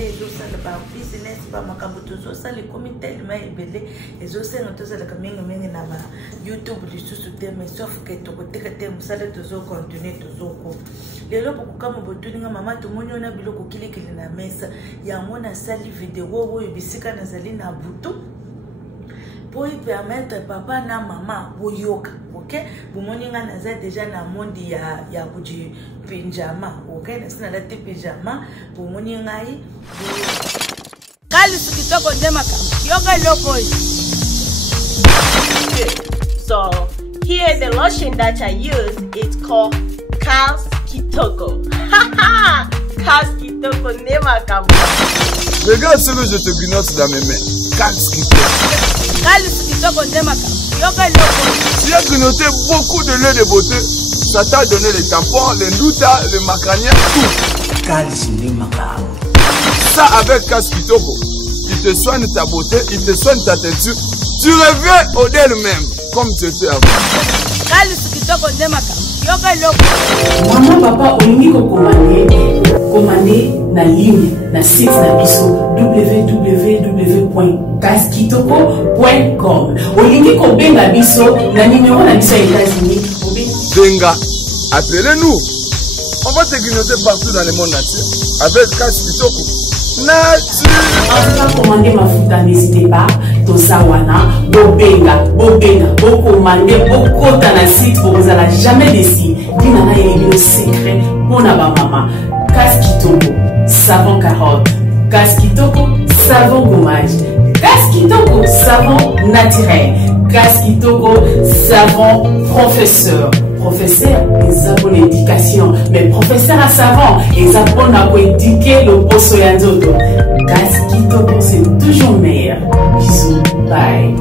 les autres ça le business pas makambo tozo ça le comité tellement ébélé les autres c'est notre ça le kaminga mingi na ma YouTube les sous mais sauf que to côté que temu ça le tozo continuer tozo ko lelo pour kama botuninga mama to monyo na biloko kilikili na mesa ya mona sali vidéo wo bisika na zali na butu pour y permettre papa na maman boyoka. Ok, vous m'avez déjà dans le monde il y a du pyjama. Ok, c'est dans le pyjama. Vous m'avez So here the lotion that I use is called Kals Kitoko. Haha, Kals Kitoko nema kamo. Regarde ce que je te grignote dans mes mains. Kals Kitoko. Kals Kitoko nema kamo. Tu as grignoté beaucoup de lait de beauté. Ça t'a donné les tampons, les doutas, les macaniens, tout. Ça avec Kals Kitoko, il te soigne ta beauté, il te soigne ta teinture. Tu reviens au d'elle-même, comme tu étais avant. Maman, papa, on commander na ligne, na site na biso www.kalskitoko.com. Olingi ko benga biso na numéro na biso États-Unis. Benga, appelez-nous. On va te grignoter partout dans le monde entier avec Kals Kitoko. Nature. En tout cas, commander ma fouta, n'hésitez pas. Tosawana, bobenga, commander, bokota na site, vous n'allez jamais décider. Dinana est le secret pour la maman. Kals Kitoko, savon carotte. Kals Kitoko, savon gommage. Kals Kitoko, savon naturel. Kals Kitoko, savon professeur. Professeur, ils ont l'éducation. Mais professeur à savon, ils apprennent à éduquer le poste yanzoto. Kals Kitoko, c'est toujours meilleur. Bisous, bye.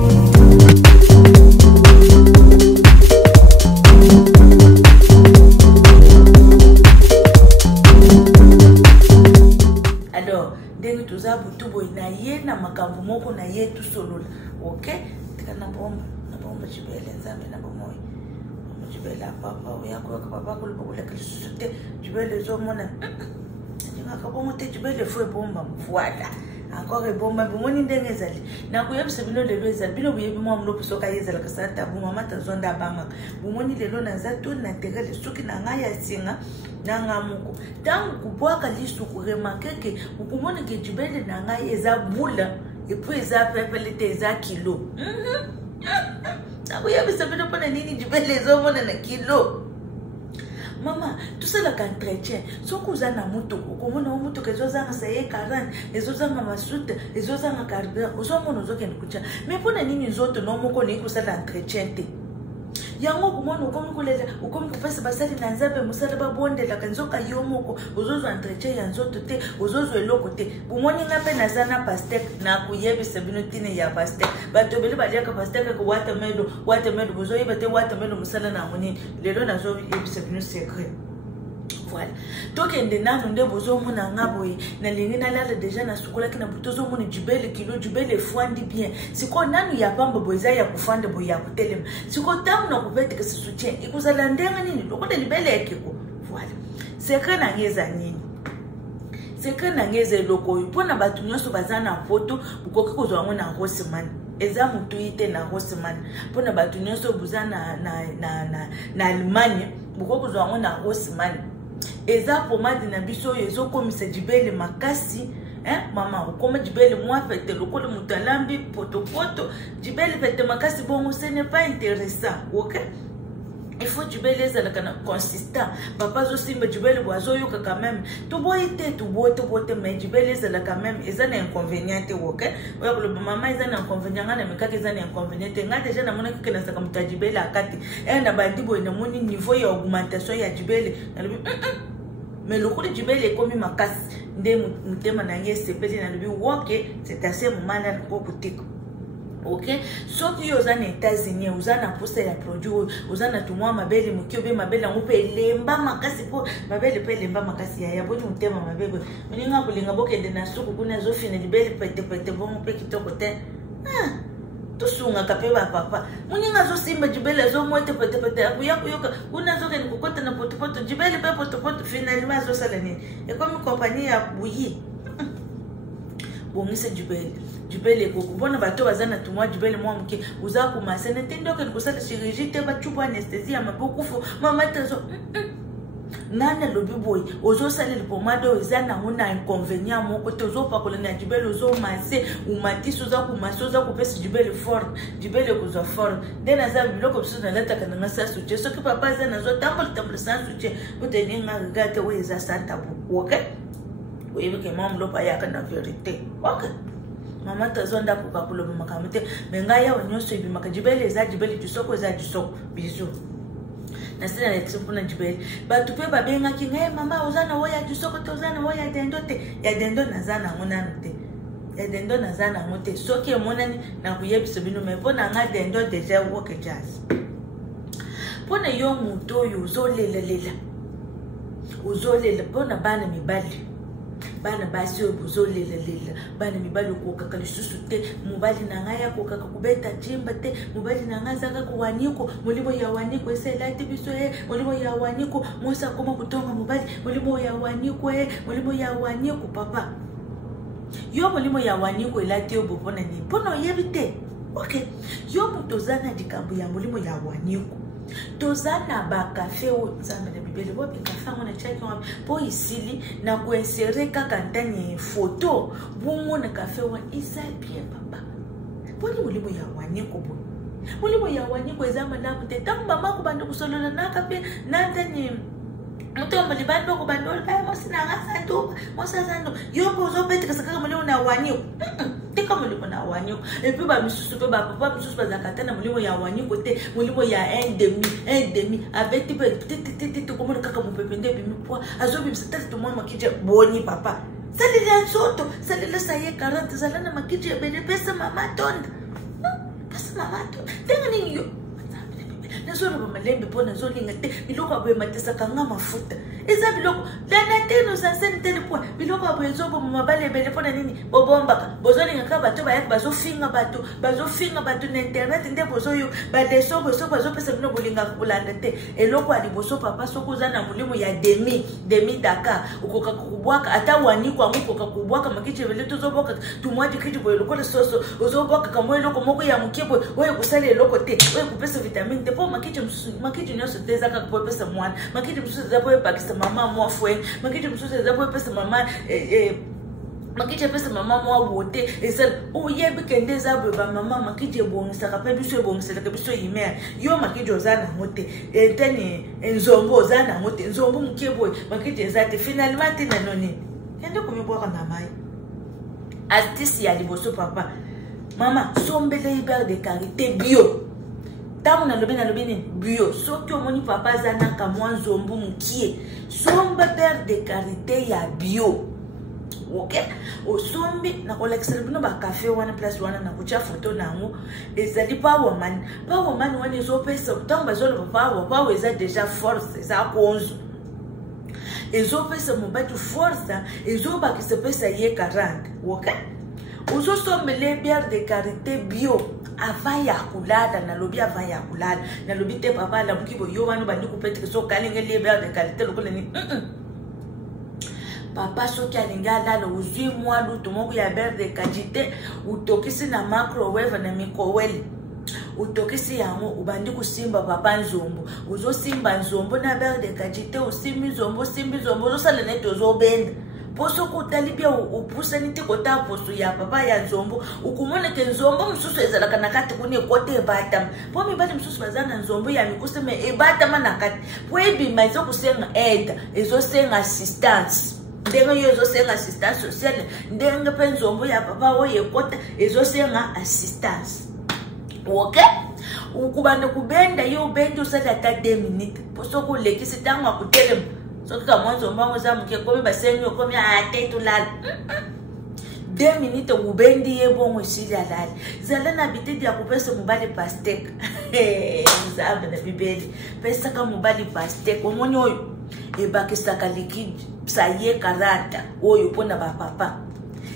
Alors, dès que tu as tout boy na ye na makambo moko na ye tout solo. OK? Tika na bomba chibele nzambe na bomoy. Chibele papa uyako papa ko le kisute chibele zo mona. Ndinga ka bomo te chibele fwe bomba mfuata. Encore bomba bomoni ndenge zali. Na kuyebisa bino lelo ezali bino buyebi mwa mlopo soka yezala kasata bu mama tazonda banga. Bomoni lelo na zato na tegale suki na ngaya singa. Nanga moko tangu kubwaka lisu kuremarke ke ukumone ke jibele nanga eza bula et puis eza pepelete eza kilo nakuyebisa bino mpona nini jibele ezomona na kilo mama tosalaka entretien soki oza na motuka okomona motuka ezozanga saye 40 ezozanga masuta ezozanga carburant ozomona ozokende kutya mais mpona nini nzoto no moko nayi kosala entretien te yango kumona ukomi kulela ukomi kupesa basali na nzambe musala babondela kanzoka yomoko ozozo entretien ya nzoto te ozozo eloko te bumoni ngape nazana pastek na kuyebisa bino tine ya pastek bato bele baliaka pastek ko watermelon bozoyeba te watermelon musala na monini lelo nazo yebisa bino secret. Voilà. Donc, il y a des gens qui ont déjà na sukola kina butozo moni jubele kilo jubele fuandi bien. Siko nanu ya pamba boiza ya kufanda boya kutelema. Siko tamu na kupete que se soutient. Ikuzala ndenga nini loko de libele ekiko. Voilà. Secret na ngeza nini. Secret na ngeza loko ipona batu nyonso bazana photo bukoki kozwa ngo na rosemani. Eza mutu ite na rosemani. Pona batu nyonso buzana na Allemagne bukoki kozwa ngo na rosemani. Eza pomade na biso yezo komisa jibele makasi mama ukoma jibele mwa fete lokole mutalambi poto jibele fete makasi bongo ce n'est pas intéressant. OK, il faut jibele ezalaka na consistant papa zo simba jibele boazo yoka quand même to boite to bote mais jibele ezalaka quand même eza na inconvénient. OK, oya ko le mama eza na inconvénient ngana mekaka eza na inconvénient nga déjà na mona kike na saka mutajibele akati enda bandi boy na moni niveau ya augmentation ya jibele na mais le coup de jibele est comme ma casse nde mutema na nge sepeli na lubi woke c'est assez moment pour boutique. OK, sauf que aux États-Unis aux na poster ya produit aux na tumwa mabele mukiobe mabele ngupe lemba makasi po mabele pe lemba makasi ya boni mutema mabebe muninga kulinga bokende na suku kuna zo fina libele pete bon pe kitoko te tusunga kapeba papa muninga zo simba jibele zo moite pete akuyakuyoka una zo ken kokota na poto jibele pe poto finalement zo sala nini et comme compagnie ya bouilli bongise jubele ko bona bato bazana tumwa jubele mwa mke uza kumasa nintendo ke kusala chirurgie te ba chupa anestesia mabokufu mama tazo nana lobi boy ozo sala le pomado ezana hona inconvénient moko te ozo pakola na jubele ozo mase umatiso za kumasa za kupesa jubele fort jubele kuzo fort dena za biloko biso na lata kana ngasa suche so ke papa za nazo tambol sans suche uteni ngagate weza santa bu okay we ke mam lo pa yaka na verite okay mama tazonda kukakulo makamete mengaya wanyoso ibi makajibele za jibele tusoko za jisoko bizu na sina leksipuna jibele batupe babenga kinga mama uzana woya jisoko to uzana woya dendo te ya dendo nazana ngona te ya dendo nazana ngote soki monani na kuyebiso bino mepona nga dendo deja woke jazz pona yo muto yo uzolela pona bana mibali bana basi obuzolela bana mibali koka kalisusu te mubali nangaya koka kubeta jimba te mubali nangaza ka kuwaniko mulimo ya waniko eselati biso mulimo ya waniko mosa koma kutonga mubali mulimo ya waniko mulimo ya waniko papa yo mulimo ya waniko elati obopona ni pona yebite okay yo mutozana dikambo ya mulimo ya waniko tozana ba café o nzambe na bibele bo bi café ngona chaki wa po isili na kuinsérer kaka ndani photo bungo na café wa isal bien papa poni mulimo ya waniko bo mulimo ya waniko ezama na kuteta mama ko bando kusolola naka pe nandani mutombo libando ko bando ba mosina ngasando mosazando yo bozo petre saka mulimo na waniko tika mulimo na waniko et puis ba misusu pe ba papa misusu ba zakata na mulimo ya waniko te mulimo ya un demi avec petit comme le kaka mupepende bimi poa azobi bisatatu mama kije boni papa salila soto salila saye 40 zalana makije bele pesa mama tonda pesa mama tonda tenga ni yo nazolo bamalembe pona zolinga te biloko abwe matesa kanga mafuta eza biloko dana teno sanseni tele poa biloko abwe zobo mabale bele pona nini bobombaka bozolinga ka bato bayak bazofinga bato na internet nde bozoyo badeso boso bazopesa bino bolinga kulanda te eloko ali boso papa soko zana mulimo ya demi daka ukoka kubwaka ata waniko amukoka kubwaka makiche bele tozoboka tumwaji kiti boyo lokola soso ozoboka kamwe loko moko ya mukebo oyo kusale eloko te oyo kupesa vitamine te po makiche nyoso teza ka kupesa mwana makiche msusu zapo pakisa mama mwa fwe makiche msusu zapo pesa mama makiche pesa mama mwa wote esel uyebe kende zabwe ba mama makiche bongisa ka pe biso bongisa ka biso yimea yo makiche ozana mote tani nzombo ozana mote nzombo mkebo makiche zate finalement tina noni kende kumibwa kana mai artiste ya liboso papa mama sombele iber de karité bio tango na lobi ni bio soki omoni papa zana ka mwa nzombo mkie somba ber de karité ya bio okay osombi na kolekisela bino ba café wana place wana na kucha photo nango ezali power man wana ezopesa tango bazolo power eza déjà force eza konzo ezopesa mobatu force ezobakisa pesa ye 40 okay uzosombele bière de karité bio avaya kulala na lobi avaya kulala na lobi te papa la mukibo yo wana bandi kupetre so kalenge le bière de karité lokola ni papa soki alinga lala uzwi mwa lutu moko ya bière de karité utokisi na microwave na microwave utokisi yango ubandi kusimba papa nzombo uzosimba nzombo na bière de karité usimbi nzombo uzosala nete uzobenda poso kutali bia upusa niti kota poso ya papa ya nzombo ukumone ke nzombo msusu ezalaka nakati kuni kote ebatam po mibali msusu bazana nzombo ya mikuse me ebatama nakati po ebima ezokusenga aide ezosenga assistance ndenge yo ezosenga assistance sociale ndenge pe nzombo ya papa oye kota ezosenga assistance okay ukubanda kubenda yo bendo sala ta 2 minutes poso kulekisi tango akutelema soki ka mwanzo mbango za mke komi basengi okomi atetu lala 2 minutes ubendi yebongo shili alali zala na bitidi ya kupesa mubali pastek nzambe na bibeli pesa ka mubali pastek omoni oyo ebakisaka likidi saye 40 oyo pona ba papa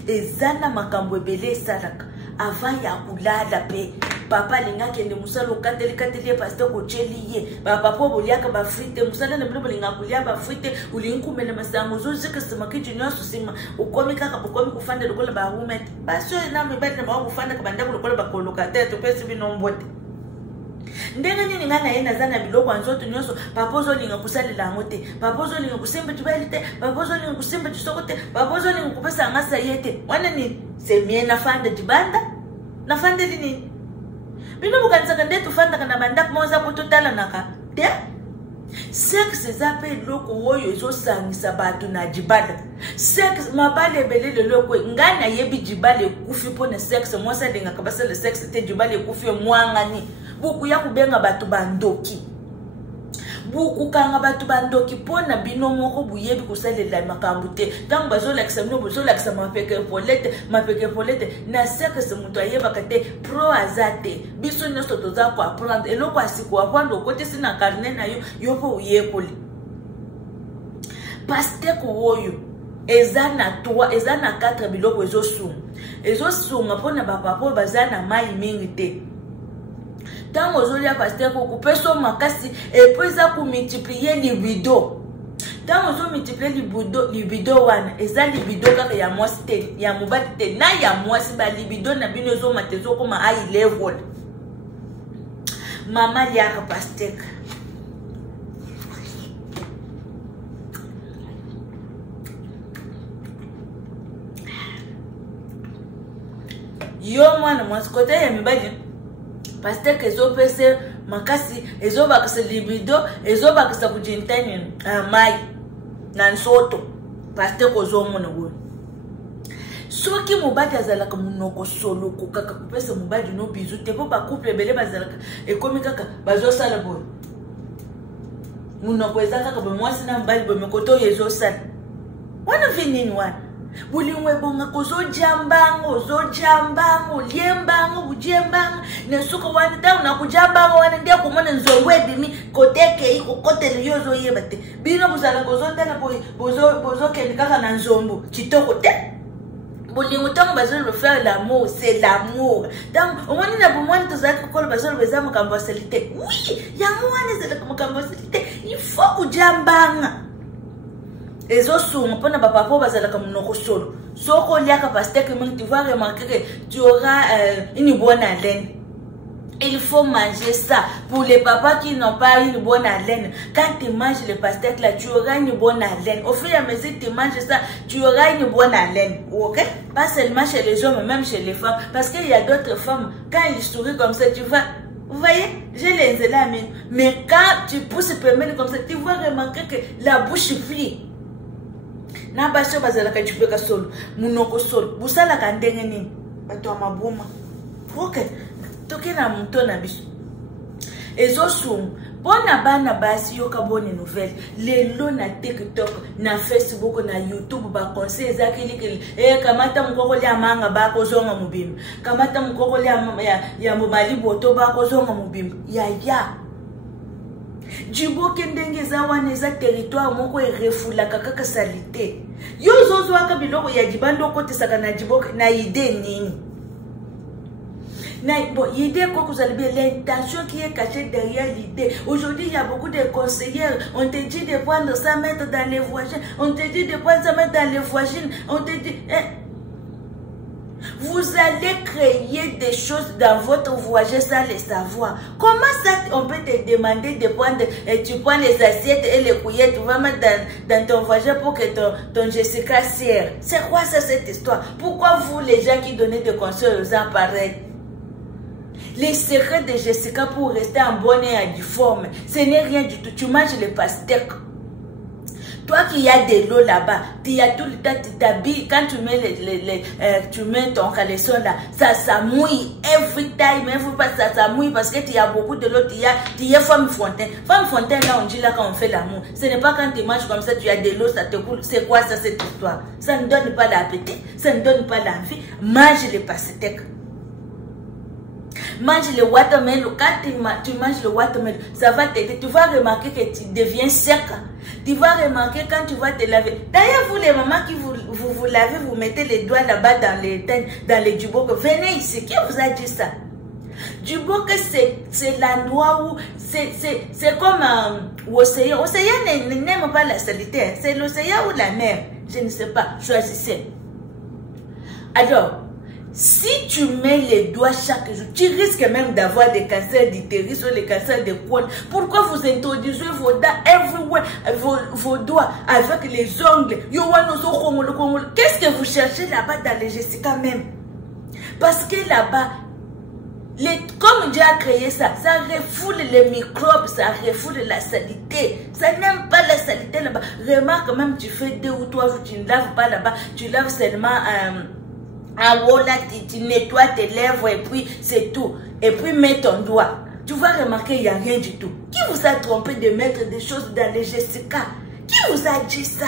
ezana makambo ebele esalaka avant ya kulala pe papa linga kende musalo kateli pasteur ko cheliye ba papa boliaka ba frite musala na bilo linga kulia ba frite ulinkumele masango zo zika sima kijinyo susima ukomi kaka ukomi kufanda lokola ba roommate baso na mibati na ba kufanda kabanda lokola ba kolokate to pesi binombote ndenga nini ngana yena zana biloko anzoto nyoso papozo linga kusalela ngote papozo linga kusembe tubalite papozo linga kusembe tusokote papozo linga kupesa ngasa yete wana ni semie na fanda dibanda na fanda nini bino bukanisa kande tu fanda kana banda moza kutotala naka te sexe zape loko woyo zo sangisa batu na dibanda sexe mabale belele loko ngana yebi dibale kufi pona sexe mosa linga kabasa le sexe te dibale kufi mwangani buku ya kubenga batu bandoki buku kanga batu bandoki pona bino moko buyebi kusalela makambo te tango bazolakisa bino bazolakisa mapeke polete na sexe mutu ayebaka te pro azate biso nyonso toza ko apprendre eloko asiko apprendre kote sina carnet na yo yoko uyekoli paste ko woyo eza na 4 biloko ezosunga pona bapapa bazana mai mingi te tango ozolia pasteur ko kupeso makasi et puis ça pour multiplier libido tango ozo multiplier libido wana eza libido kaka ya mwasi te ya mobali te na ya mwasi ba libido na bino zo matezo koma high level mama liaka pasteur yo mwana mwasi kote ya mibali pasteur kezo pese makasi ezo bakisa libido ezo bakisa kujintani mai na nsoto pasteur kozo mona go soki mobadi azalaka munoko solo ko kaka kupesa mobadi no bizu te po ba couple bele bazalaka ekomi kaka bazo sala boy munoko ezaka ka mwasi na mbali bo mekoto yezo sala wana vinini wana bulimwe bonga kozo jambango liembango bujembango nesuka wana dawu na kujambango wana ndia kumona nzowedi mi koteke iko kote yozo yebate bino buzala kozo ndana bozo kendi kaka na nzombo kitoko te bulimwe tango bazolo faire l'amour c'est l'amour donc au moins na bomwani tozaka kolo bazolo bezamu kamboselite oui ya mwana zela kamboselite il faut kujambanga ezo sunga pona papa po bazalaka munoko solo soko liaka pasteur que tu vas remarquer que tu auras une bonne haleine. Il faut manger ça pour les papas qui n'ont pas une bonne haleine. Quand tu manges le pastèque là, tu auras une bonne haleine. Au fur et à mesure que tu manges ça, tu auras une bonne haleine. Ok? Pas seulement chez les hommes, même chez les femmes. Parce qu'il y a d'autres femmes, quand ils sourient comme ça, tu vas... Vous voyez, j'ai les élèves, mais quand tu pousses le comme ça, tu vas remarquer que la bouche plie. Na baso bazalaka chupeka solo munoko solo busala ka ndenge nini bato ya mabuma ok tokena muto na biso ezosum bona bana basi yoka bone nouvelle lelo na TikTok na Facebook na YouTube ba conseil ezakili kamata mukoko lia manga ba kozonga mubimba kamata mukoko lia ya mobali boto ba kozonga mubimba ya Djiboke ndenge za wana za territoire moko refula kaka salite. Yo zozo aka biloko ya dibando kote saka na Djiboke na idée nini. Na bon, idée quoi que vous allez bien l'intention qui est cachée derrière l'idée. Aujourd'hui, il y a beaucoup de conseillers, on te dit de prendre ça mettre dans les voisins, on te dit de prendre ça mettre dans les voisines, on te dit vous allez créer des choses dans votre voisin sans le savoir. Comment ça on peut te demander de prendre, tu prends les assiettes et les cuillères, tu vas mettre dans ton voisin pour que ton Jessica sert. C'est quoi ça cette histoire? Pourquoi vous les gens qui donnez des conseils aux gens pareils? Les secrets de Jessica pour rester en bonne et en forme, ce n'est rien du tout. Tu manges les pastèques. Toi qui as de l'eau là-bas, tu as tout le temps, tu t'habilles, quand tu mets tu mets ton caleçon là, ça mouille, every time, ça mouille parce que tu as beaucoup de l'eau, tu as femme fontaine. Femme fontaine là, on dit là quand on fait l'amour. Ce n'est pas quand tu manges comme ça, tu as de l'eau, ça te coule. C'est quoi ça cette histoire? Ça ne donne pas l'appétit, ça ne donne pas l'envie. Mange les pastèques. Mange le watermelon. Quand tu manges le watermelon, ça va t'aider. Tu vas remarquer que tu deviens sec. Tu vas remarquer quand tu vas te laver. D'ailleurs, vous les mamans qui vous lavez, vous mettez les doigts là-bas dans les Djiboke. Venez ici. Qui vous a dit ça? Djiboké, c'est l'endroit où c'est comme l'océan. L'océan n'aime pas la saleté. C'est l'océan ou la mer. Je ne sais pas. Choisissez. Alors, si tu mets les doigts chaque jour, tu risques même d'avoir des cancers d'utérus ou les cancers de côte. Pourquoi vous introduisez vos dents everywhere, vos doigts avec les ongles? Qu'est-ce que vous cherchez là-bas dans les Jessica même? Parce que là-bas, comme Dieu a créé ça, ça refoule les microbes, ça refoule la saleté. Ça n'aime pas la saleté là-bas. Remarque, même tu fais 2 ou 3 jours, tu ne laves pas là-bas, tu laves seulement là, tu nettoies tes lèvres et puis c'est tout. Et puis mets ton doigt. Tu vas remarquer, il n'y a rien du tout. Qui vous a trompé de mettre des choses dans les Jessica? Qui vous a dit ça?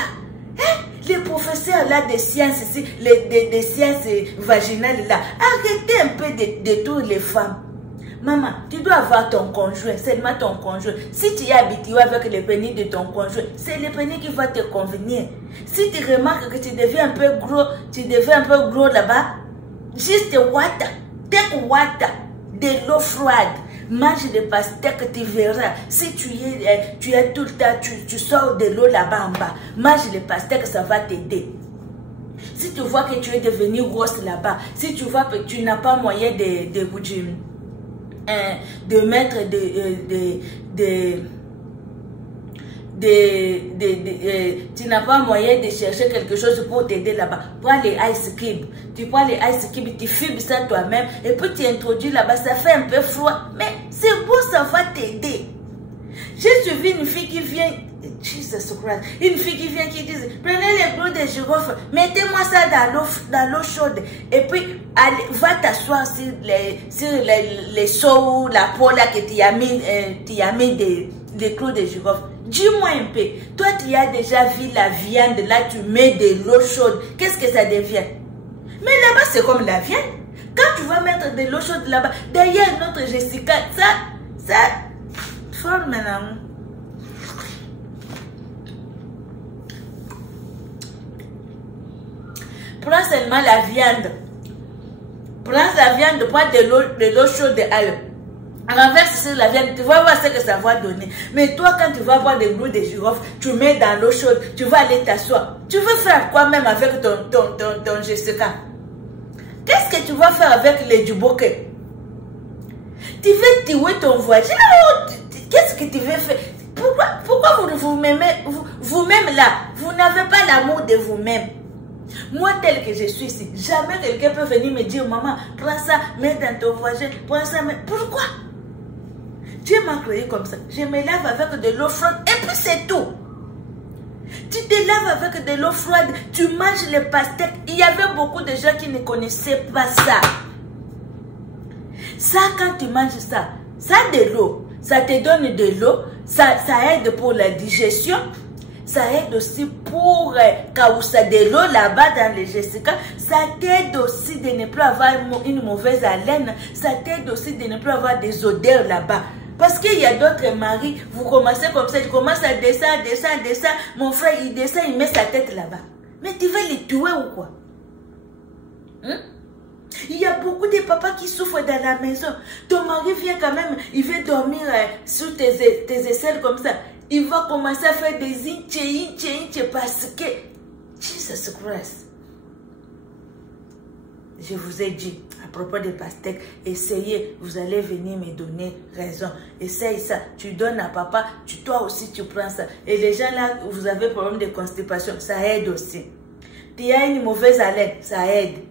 Hein? Les professeurs là des sciences ici, des sciences vaginales là, arrêtez un peu de toutes les femmes. Maman, tu dois avoir ton conjoint, seulement ton conjoint. Si tu es habitué avec le pénis de ton conjoint, c'est le pénis qui va te convenir. Si tu remarques que tu deviens un peu gros, là-bas, juste water, take water, de l'eau froide. Mange des pastèques, tu verras. Si tu es tout le temps, tu sors de l'eau là-bas en bas. Mange les pastèques, ça va t'aider. Si tu vois que tu es devenu grosse là-bas, si tu vois que tu n'as pas moyen de mettre tu n'as pas moyen de chercher quelque chose pour t'aider là-bas. Prends les ice cubes. Tu prends les ice cubes, tu fibres ça toi-même et puis tu introduis là-bas. Ça fait un peu froid, mais c'est beau, ça va t'aider. J'ai suivi une fille qui vient, Jesus Christ, une fille qui vient qui dit, prenez les gros de girofle, mettez-moi ça dans l'eau chaude et puis allez, va t'asseoir sur les seaux, la peau là que tu as mis des clous de girofle. Dis-moi un peu, toi tu as déjà vu la viande, là tu mets de l'eau chaude, qu'est-ce que ça devient? Mais là-bas c'est comme la viande. Quand tu vas mettre de l'eau chaude là-bas, derrière notre Jessica, ça, fort maintenant. Prends seulement la viande. Prends la viande, prends de l'eau chaude à l'eau. Renverse sur la viande, tu vas voir ce que ça va donner. Mais toi, quand tu vas boire des gros de girofle, tu mets dans l'eau chaude, tu vas aller t'asseoir. Tu veux faire quoi même avec ton Jessica? Qu'est-ce que tu vas faire avec les Djiboké? Tu veux tuer ton voisin? Qu'est-ce que tu veux faire? Pourquoi vous m'aimez vous-même là? Vous n'avez pas l'amour de vous-même. Moi, tel que je suis ici, jamais quelqu'un peut venir me dire, maman, prends ça, mets dans ton voisin, prends ça, mais pourquoi? Dieu m'a créé comme ça. Je me lave avec de l'eau froide et puis c'est tout. Tu te laves avec de l'eau froide, tu manges les pastèques. Il y avait beaucoup de gens qui ne connaissaient pas ça. Ça, quand tu manges ça, ça de l'eau, ça te donne de l'eau, ça aide pour la digestion. Ça aide aussi pour quand ça de l'eau là-bas dans les Jessica. Ça t'aide aussi de ne plus avoir une mauvaise haleine. Ça t'aide aussi de ne plus avoir des odeurs là-bas. Parce qu'il y a d'autres maris, vous commencez comme ça, tu commences à descendre. Mon frère, il descend, il met sa tête là-bas. Mais tu vas les tuer ou quoi? Il y a beaucoup de papas qui souffrent dans la maison. Ton mari vient quand même, il veut dormir sur tes aisselles comme ça. Il va commencer à faire des inches parce que Jesus Christ. Je vous ai dit à propos des pastèques, essayez, vous allez venir me donner raison. Essaye ça, tu donnes à papa, toi aussi tu prends ça. Et les gens là, vous avez problème de constipation, ça aide aussi. Tu as une mauvaise haleine, ça aide.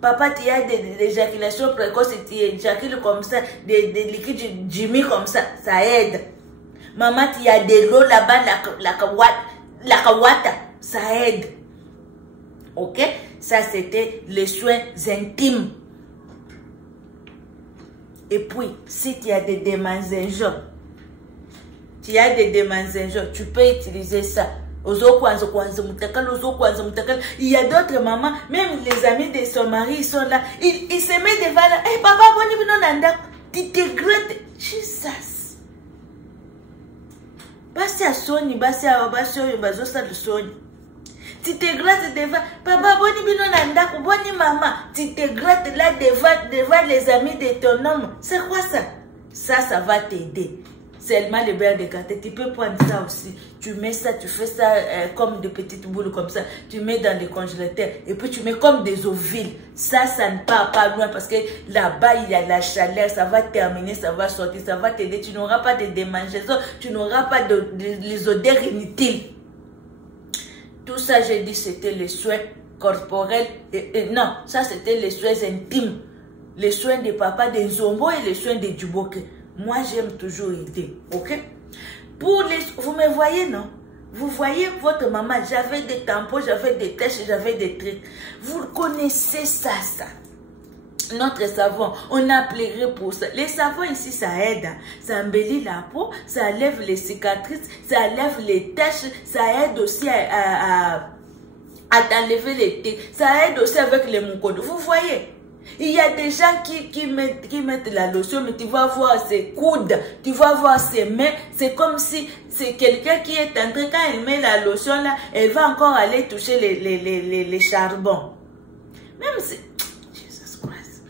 Papa, tu as des éjaculations précoces, tu éjacules comme ça, des liquides Jimmy comme ça, ça aide. Maman, tu as de l'eau là-bas, la kawata, ça aide. Ok? Ça, c'était les soins intimes. Et puis, si tu as des démangeaisons, tu peux utiliser ça. Il y a d'autres mamans, même les amis de son mari, ils sont là. Ils se mettent devant là. Hey, papa, tu te regrettes. Jesus. Basi à Sony, basi à Sony. tu te grattes devant. Papa, boni bino nandako, boni maman. Tu te grattes là devant les amis de ton homme. C'est quoi ça? Ça va t'aider. Seulement le beurre de karité. Tu peux prendre ça aussi. Tu mets ça, tu fais ça comme des petites boules comme ça. Tu mets dans le congélateur. Et puis tu mets comme des ovules. Ça ne part pas loin parce que là-bas, il y a la chaleur. Ça va terminer, ça va sortir, ça va t'aider. Tu n'auras pas de démangeaisons. Tu n'auras pas les odeurs inutiles. Tout ça, j'ai dit, c'était les soins corporels. Non, ça, c'était les soins intimes. Les soins de papa, de Nzombo et les soins de Duboke. Moi, j'aime toujours aider, ok? Pour les... Vous me voyez, non? Vous voyez votre maman, j'avais des tampons, j'avais des têches, j'avais des trucs. Vous connaissez ça. Notre savon, on a pleuré pour ça. Les savons ici, ça aide. Ça embellit la peau, ça lève les cicatrices, ça lève les taches, ça aide aussi à t'enlever les thés. Ça aide aussi avec les moukodos. Vous voyez? Il y a des gens qui mettent la lotion, mais tu vas voir ses coudes, tu vas voir ses mains. C'est comme si c'est quelqu'un qui est en train, quand elle met la lotion là, elle va encore aller toucher les charbons. Même si... Jesus Christ.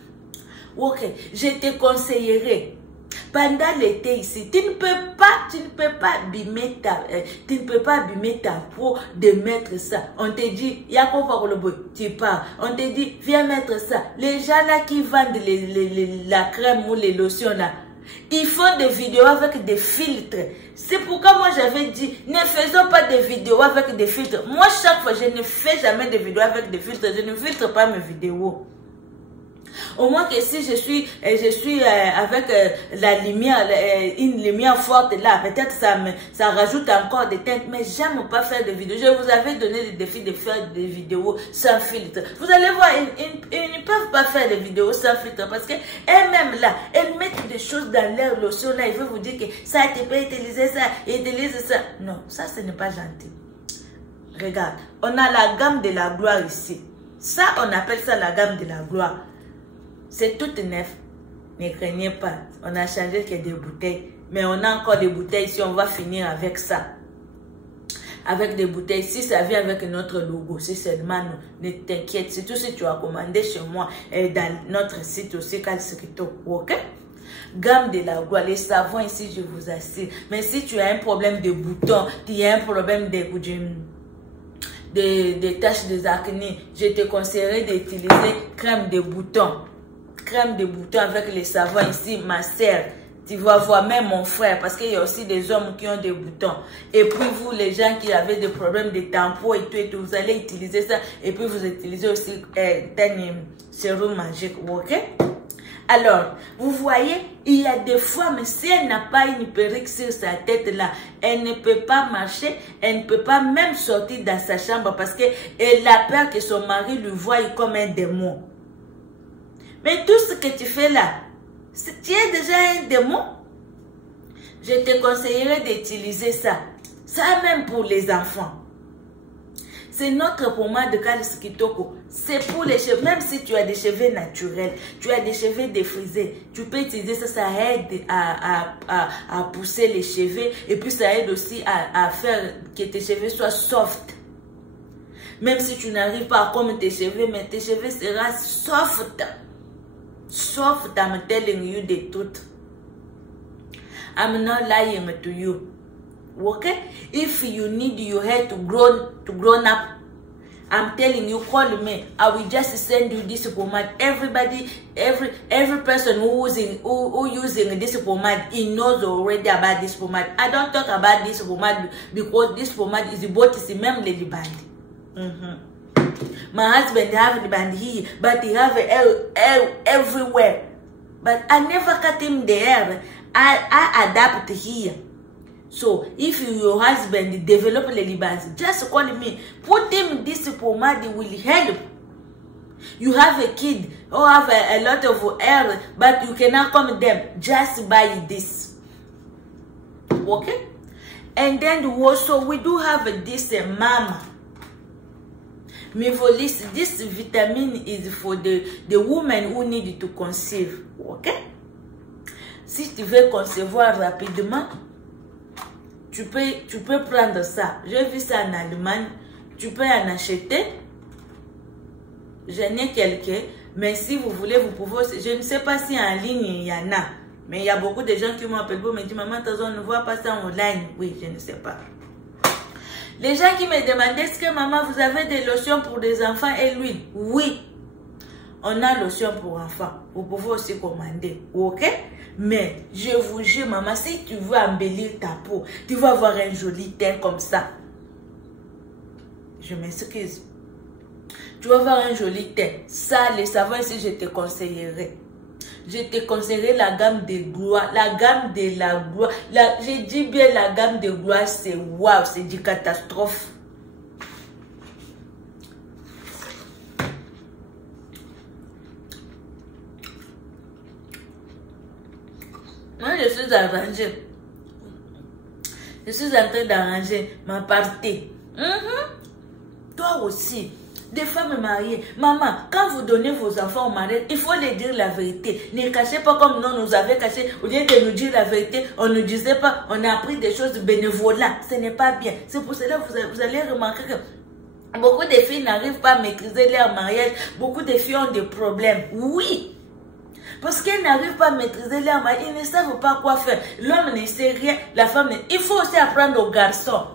Ok, je te conseillerais. Pendant l'été ici, tu ne peux pas abîmer ta peau de mettre ça. On te dit, tu pars. On te dit, viens mettre ça. Les gens là qui vendent la crème ou les lotions là, ils font des vidéos avec des filtres. C'est pourquoi moi j'avais dit, ne faisons pas de vidéos avec des filtres. Moi chaque fois, je ne fais jamais de vidéos avec des filtres. Je ne filtre pas mes vidéos. Au moins que si je suis avec la lumière, une lumière forte là, peut-être ça rajoute encore des teintes, mais j'aime pas faire des vidéos. Je vous avais donné le défi de faire des vidéos sans filtre. Vous allez voir, ils ne peuvent pas faire des vidéos sans filtre parce qu'elles-mêmes là, elles mettent des choses dans leur lotion là, ils veulent vous dire que ça, tu peux utiliser ça, utiliser ça. Non, ça ce n'est pas gentil. Regarde, on a la gamme de la gloire ici. Ça, on appelle ça la gamme de la gloire. C'est tout neuf. Ne craignez pas. On a changé que des bouteilles. Mais on a encore des bouteilles ici. On va finir avec ça. Avec des bouteilles. Si ça vient avec notre logo, si seulement ne t'inquiète. Surtout si tu as commandé chez moi et dans notre site aussi, Calscrito. Ok? Gamme de la gloire. Les savons ici, je vous assure. Mais si tu as un problème de boutons, tu as un problème des taches des acné, je te conseillerais d'utiliser crème de boutons. Crème de boutons avec les savons ici, ma sœur. Tu vas voir même mon frère, parce qu'il y a aussi des hommes qui ont des boutons. Et puis vous, les gens qui avaient des problèmes de tampons et tout, vous allez utiliser ça. Et puis vous utilisez aussi un sérum magique, ok? Alors, vous voyez, il y a des fois, mais si elle n'a pas une perruque sur sa tête là, elle ne peut pas marcher, elle ne peut pas même sortir dans sa chambre parce qu'elle a peur que son mari lui voie comme un démon. Mais tout ce que tu fais là, tu es déjà un démon. Je te conseillerais d'utiliser ça. Ça même pour les enfants. C'est notre pommade de Calscrito. C'est pour les cheveux. Même si tu as des cheveux naturels, tu as des cheveux défrisés, tu peux utiliser ça. Ça aide à pousser les cheveux. Et puis ça aide aussi à faire que tes cheveux soient soft. Même si tu n'arrives pas comme tes cheveux, mais tes cheveux seront soft. Soft, I'm telling you the truth. I'm not lying to you. Okay? If you need your hair to grown up, I'm telling you, call me. I will just send you this pomade. Everybody, every person who using this pomade, he knows already about this pomade. I don't talk about this pomade because this pomade is bought in même les band. My husband have the band here, but he have everywhere. But I never cut him the hair. I adapt here. So if your husband develop the bands, just call me. Put him this pomade will help. You have a kid or have a lot of hair, but you cannot come them. Just buy this. Okay? And then also we do have this mama. Mivolis, this vitamin is for the woman who need to conceive. Ok? Si tu veux concevoir rapidement, tu peux prendre ça. J'ai vu ça en Allemagne. tu peux en acheter. J'en ai quelques, mais si vous voulez, vous pouvez aussi. Je ne sais pas si en ligne il y en a, mais il y a beaucoup de gens qui m'appellent pour me dire, maman, on ne voit pas ça en ligne. Oui, je ne sais pas. Les gens qui me demandaient, est-ce que maman, vous avez des lotions pour des enfants et l'huile? Oui, on a lotion pour enfants. Vous pouvez aussi commander, ok? Mais je vous jure, maman, si tu veux embellir ta peau, tu vas avoir un joli teint comme ça. Je m'excuse. Tu vas avoir un joli teint. Ça, les savons ici, je te conseillerais. Je te conseillerais la gamme de gloire. La gamme de la gloire. Je dis bien la gamme de gloire, c'est waouh, c'est du catastrophe. Moi, je suis arrangée. Je suis en train d'arranger ma partie. Toi aussi. Des femmes mariées. Maman, quand vous donnez vos enfants au mariage, il faut leur dire la vérité. Ne cachez pas comme nous nous avait caché. Au lieu de nous dire la vérité, on ne disait pas, on a appris des choses bénévoles. Ce n'est pas bien. C'est pour cela que vous allez remarquer que beaucoup de filles n'arrivent pas à maîtriser leur mariage. Beaucoup de filles ont des problèmes. Oui. Parce qu'elles n'arrivent pas à maîtriser leur mariage. Ils ne savent pas quoi faire. L'homme ne sait rien. La femme, il faut aussi apprendre aux garçons.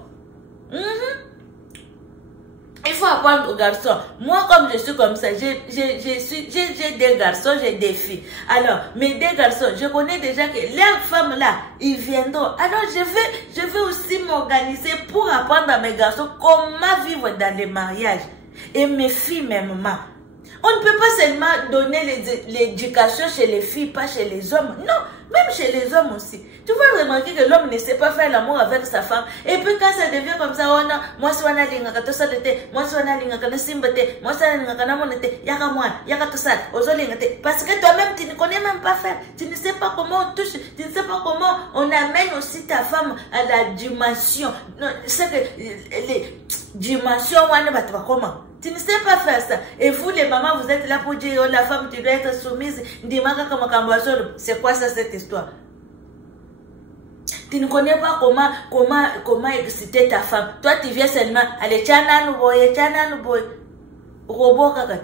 Il faut apprendre aux garçons. Moi, comme je suis comme ça, j'ai des garçons, j'ai des filles. Alors, mes deux garçons, je connais déjà que leurs femmes là, ils viendront. Alors, je vais aussi m'organiser pour apprendre à mes garçons comment vivre dans les mariages. Et mes filles même. On ne peut pas seulement donner l'éducation chez les filles, pas chez les hommes. Non, même chez les hommes aussi. Tu vas remarquer que l'homme ne sait pas faire l'amour avec sa femme. Et puis quand ça devient comme ça, oh non, moi si on a l'ingaka tout ça de thé, moi si on a l'ingaka ne simbate, moi si on a l'ingaka na monete, yaka moi, yaka tout ça, ozo lingate. Parce que toi-même, tu ne connais même pas faire. Tu ne sais pas comment on touche, tu ne sais pas comment on amène aussi ta femme à la dimension. C'est que les dimensions, on va comment? Tu ne sais pas faire ça. Et vous, les mamans, vous êtes là pour dire, oh, la femme, tu dois être soumise. C'est quoi ça, cette histoire? Tu ne connais pas comment exciter ta femme. Toi, tu viens seulement, allez, tchana nous boy. Robot kakat.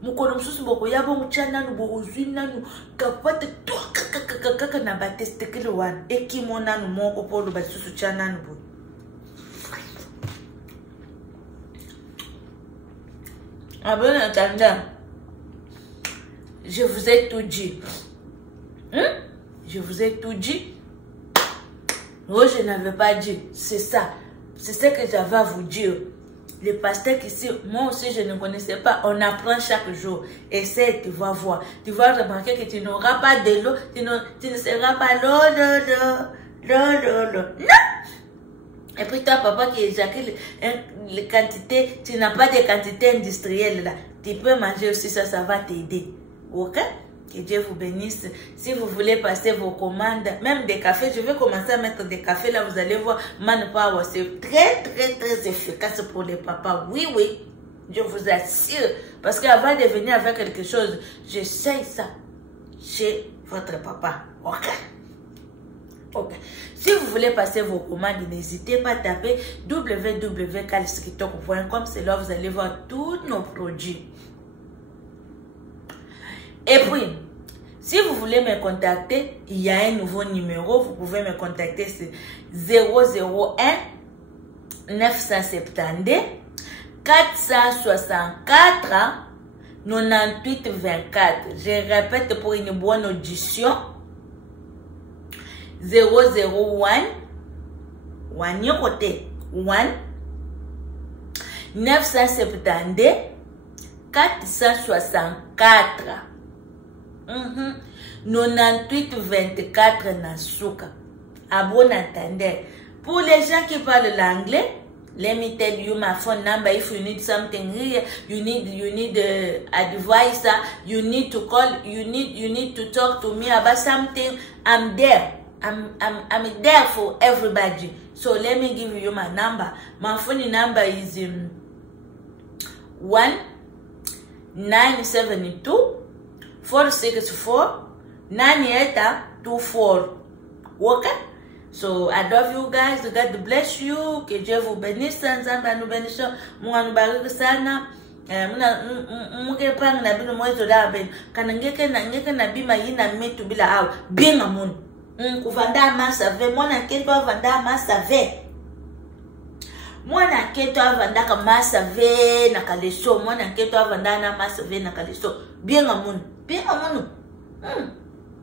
Moukonom sous boko, yabo mouchana nous boy, zina nous, kapate, toi, kaka na bateste que le one. Et qui mona nous moko pour le basu sous tchana nous boy. Ah bon, attendant, je vous ai tout dit. Je vous ai tout dit. Moi, je n'avais pas dit. C'est ça. C'est ce que j'avais à vous dire. Les pasteurs ici, moi aussi, je ne connaissais pas. On apprend chaque jour. Essaye, tu vas voir. Tu vas remarquer que tu n'auras pas de l'eau. Tu ne seras pas l'eau. Non! Et puis toi, papa, qui éjacule les quantités, tu n'as pas de quantité industrielle là. Tu peux manger aussi, ça va t'aider. Ok? Que Dieu vous bénisse. Si vous voulez passer vos commandes, même des cafés, je vais commencer à mettre des cafés là, vous allez voir, Manpower, c'est très efficace pour les papas. Oui, je vous assure. Parce qu'avant de venir avec quelque chose, j'essaye ça chez votre papa. Ok? Si vous voulez passer vos commandes, n'hésitez pas à taper www.calskitoko.com. C'est là que vous allez voir tous nos produits. Et puis, si vous voulez me contacter, il y a un nouveau numéro. Vous pouvez me contacter sur 001 972 464 98 24. Je répète pour une bonne audition. 001 972 464 98 24 Nasuka. À bon entendeur. Pour les gens qui parlent l'anglais, let me tell you my phone number. If you need something here, you need advice. You need to call. You need to talk to me about something. I'm there. I'm there for everybody. So let me give you my number. My phone number is 1-972 464 9824. Okay? So I love you guys. God bless you. Que Dieu vous bénisse. Nzamba nous bénisse. Mungu anubariki sana. Mukepanga na bino mwezo da ben. Kana ngeke na bima yina metu bila awa. Benga mun. Kuvanda masa ve. Mwana keto avanda masa ve. Mwana keto avanda ka masa ve na kaleso. Mwana keto avanda na masa ve na kaleso. Benga mun. Benga mun.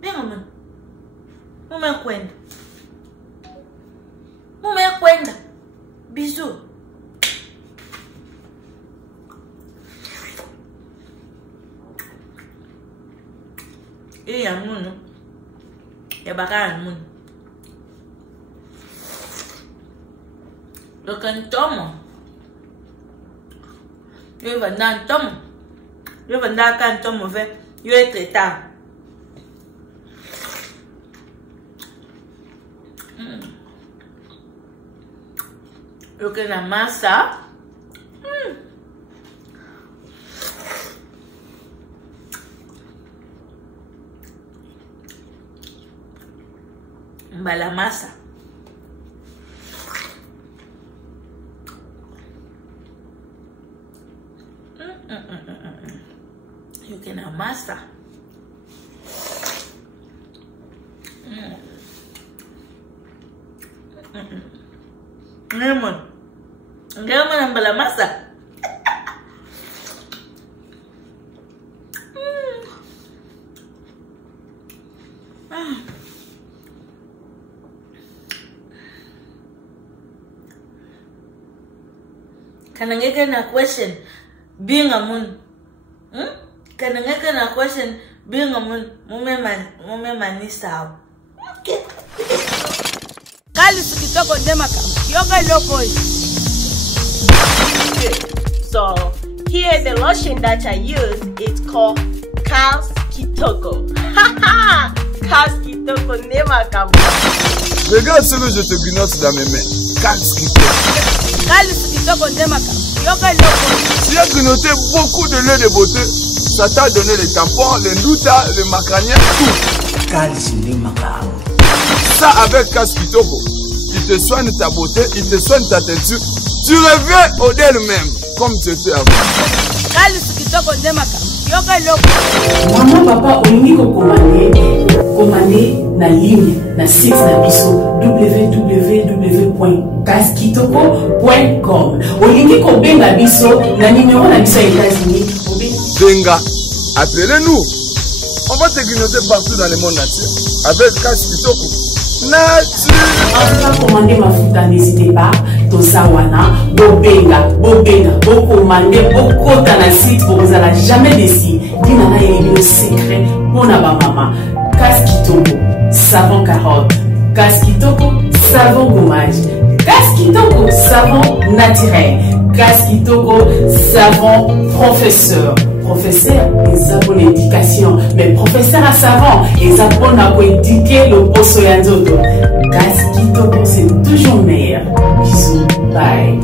Benga mun. Mumekwenda. Mumekwenda. Bisous. Et ya moun. Ya baka moun. Le canton. Yo va dans tom. Yo va dans canton mauvais. Yo est très tard. Yo que la massa. La masa. You can amasa. Lemon. Lemon ang bala masa. Kanangeka na question being a moon. Kanangeka na question being a moon. Mume manisa. Okay. Kali Kitoko Demaka. Yoga loco. So here the lotion that I use is called Carl's Kitoko. Haha, Carl's Kitoko Demaka. Regarde ce que je te grignote dans mes mains. Carl's Kitoko. Tu as grignoté beaucoup de lait de beauté. Ça t'a donné les tampons, les ndouta, les macraniens, tout. Ça avec Carl's Kitoko, il te soigne ta beauté, il te soigne ta teinture. Tu reviens au d'elle-même, comme tu étais avant. Maman, papa, olingi ko commander na ligne na site na biso www.caskitoko.com. Olingi ko benga biso na numéro na biso États-Unis. Benga, appelez-nous. On va te grignoter partout dans le monde entier avec Caskitoko. Enfin, commander ma futa, n'hésitez pas. Tosawana, bobenga, commander, bokota na site pour vous allez jamais décis. Dinana est le secret pour la maman. Caskitoko, savon carotte. Caskitoko, savon gommage. Caskitoko, savon naturel. Caskitoko, savon professeur. Professeur, ils ont l'éducation, mais professeur à savant, ils apprennent à éduquer le poste yanzoto. Caskitoko, c'est toujours meilleur. Bisous, bye.